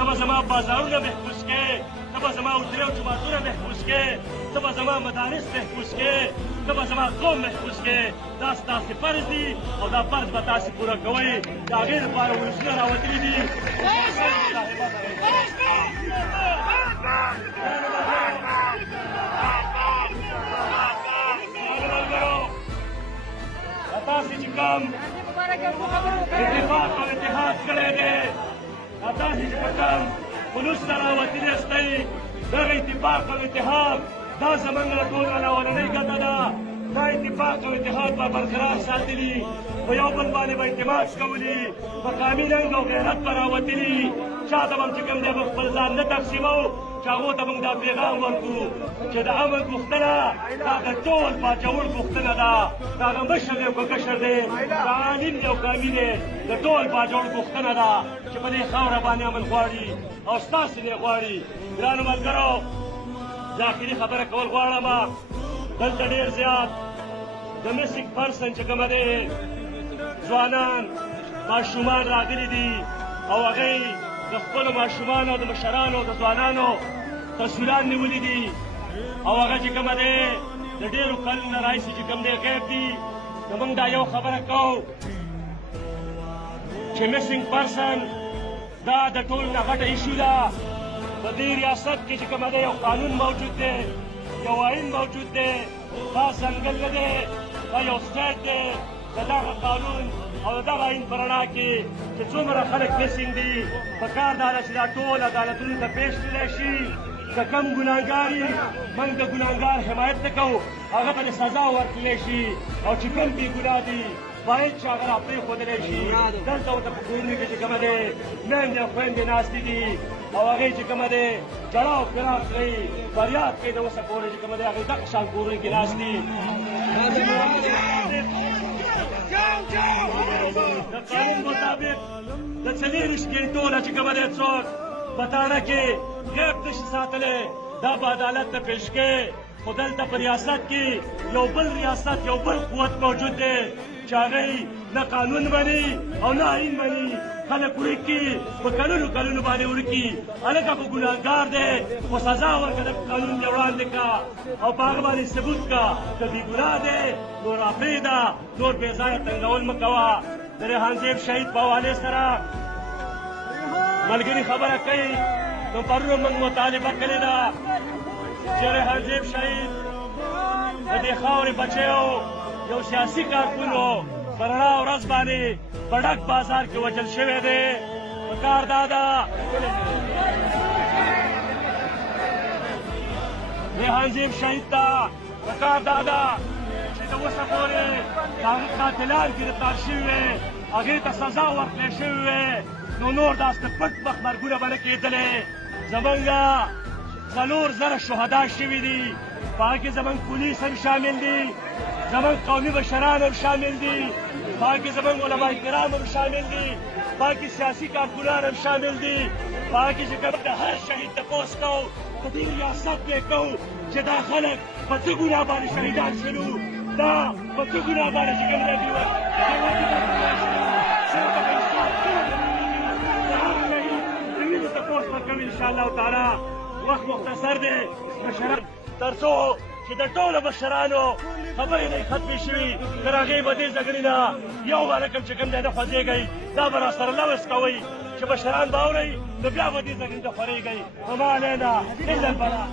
ته به زما بازارونه محفوظ کړې، ته به زما حجرې او جوماتونه محفوظ کړې، ته به زما مدارس محفوظ کړې، ته به زما قوم محفوظ کړې. دا ستاسې فرض دي او دا فرض به تاسې پوره کوئ. د هغې لپاره ولسونه راوتلي دي. تاسې چې کوم اتفاق او اتحاد کړی دی، تاسې چې په کوم خلوص سره راوتلي یاستئ، دغه اتفاق او اتحاد دا زموږ له ټولو اولنۍ ګټه ده. دا اتفاق او اتحاد به برقرار ساتلي، په یو بل باندې به اعتماد کولي، په قامي رنګ او غیرت به راوتلي. چا ته به چې کوم دی به خپل ځان نه تقسیمو، چې هغو ته موږ دا پیغام ورکړو چې د امن غوښتنه دا د ټول پاچاوړ غوښتنه ده. د هغه مشر دی او که کشر دی، د عالم دی او کامي دی، د ټول پاچاوړ غوښتنه ده چې په دې خاوره باندې امن غواړي او ستاسې نه غواړي. ګرانو ملګرو، زه اخري خبره کول غواړم. دلته ډېر زیات د مسک پرسن چې کومه دی ځوانان ماشومان راغلي دي او هغوی د خپلو ماشومانو د مشرانو د ځوانانو تصویران نیولي دي او هغه چې کومه دی د ډېرو کلونو نه راهیسې چې کوم دی غیب دي. نو موږ دا یو خبره کوو چې مسنګ پرسن دا د ټولو نه غټه ایشو ده. په دې ریاست کې چې کومه دی یو قانون موجود دی، یو آئین موجود دی. دا ځنګل نه دی، دا یو سټیټ دی. د دغه قانون او د دغه آئین په رڼا کې چې څومره خلک مسنګ دي، پکار دا ده چې دا ټول عدالتونو ته پیش تللی شي. که کم ګناهګار یي، موږ د ګناهګار حمایت نه کوو، هغه ته د سزا ورکړلی شي. او چې کوم بې ګناه دي باید چې هغه راپرېښودلی شي. دلته ورته په کورونو کې چې کومه دی میندې او خویندې ناستې دي او هغې چې کومه دی ژړا او فراق کوي، فریاد کوي د اوسه پورې چې کومه دی هغې دغه شان کورونو کې ناست دي. د قانون مطابق د 24 ګنټو نه چې کومه دی څوک په تاڼه کې غیب نشي ساتلی، دا به عدالت ته پیش کوي. خو دلته په ریاست کې یو بل ریاست، یو بل قوت موجود دی چې هغوی نه قانون مني او نه آئین مني. خلک ورکي، په کلونو کلونو باندې ورکي. هلکه خو ګناهګار دی، خو سزا ورکړه، د قانون دې وړاندې کړه او په هغه باندې ثبوت کړه. که بې ګناه دی نو راپرېږده، نور بې ځایه تنګول مه کوه. د ریحان زیب شهید په حوالې سره ملګري خبره کوي. نو پرون موږ مطالبه کړې ده چې ریحان زیب شهید د دې خاورې بچیو یو سیاسي کارکون و، په رڼا ورځ باندې په ډک بازار کې وژل شوی دی. پکار دا ده ریحان زیب شهید ته پکار دا ده چې د اوسه پورې د هغه قاتلان ګرفتار شوي وې، هغې ته سزا ورکړی شوې وې. نو نور داسې پټ مخ مرګونه به نه کېدلې. زمونږ 4,000 شهدا شوي دي، په هغه کې زمونږ پولیس هم شامل دي، زمونږ قومي مشران هم شامل دي، په هغه کې زمونږ علماء کرام هم شامل دي، په هغه کې سیاسي کارکنان هم شامل دي، په هغه کې چې کوم د هر شهید تپوس کوو، په دې ریاست کې کوو چې دا خلک په څه ګناه باندې شهیدان شوي، دا په څه ګناه باندې چې کوم دی تپوس به کوي انشاءالله تعالی. وخت مختصر دی مشران، تر څو چې د ټولو مشرانو خبرې نه ختمې شوي، تر هغې به دې جګړې نه یو رقم چې کوم دی نه خوځېږئ، دا به راسره لوث کوئ چې مشران به اورئ، نو بیا به دې جګړې ته خورېږئ. وما علینا الا البلاغ.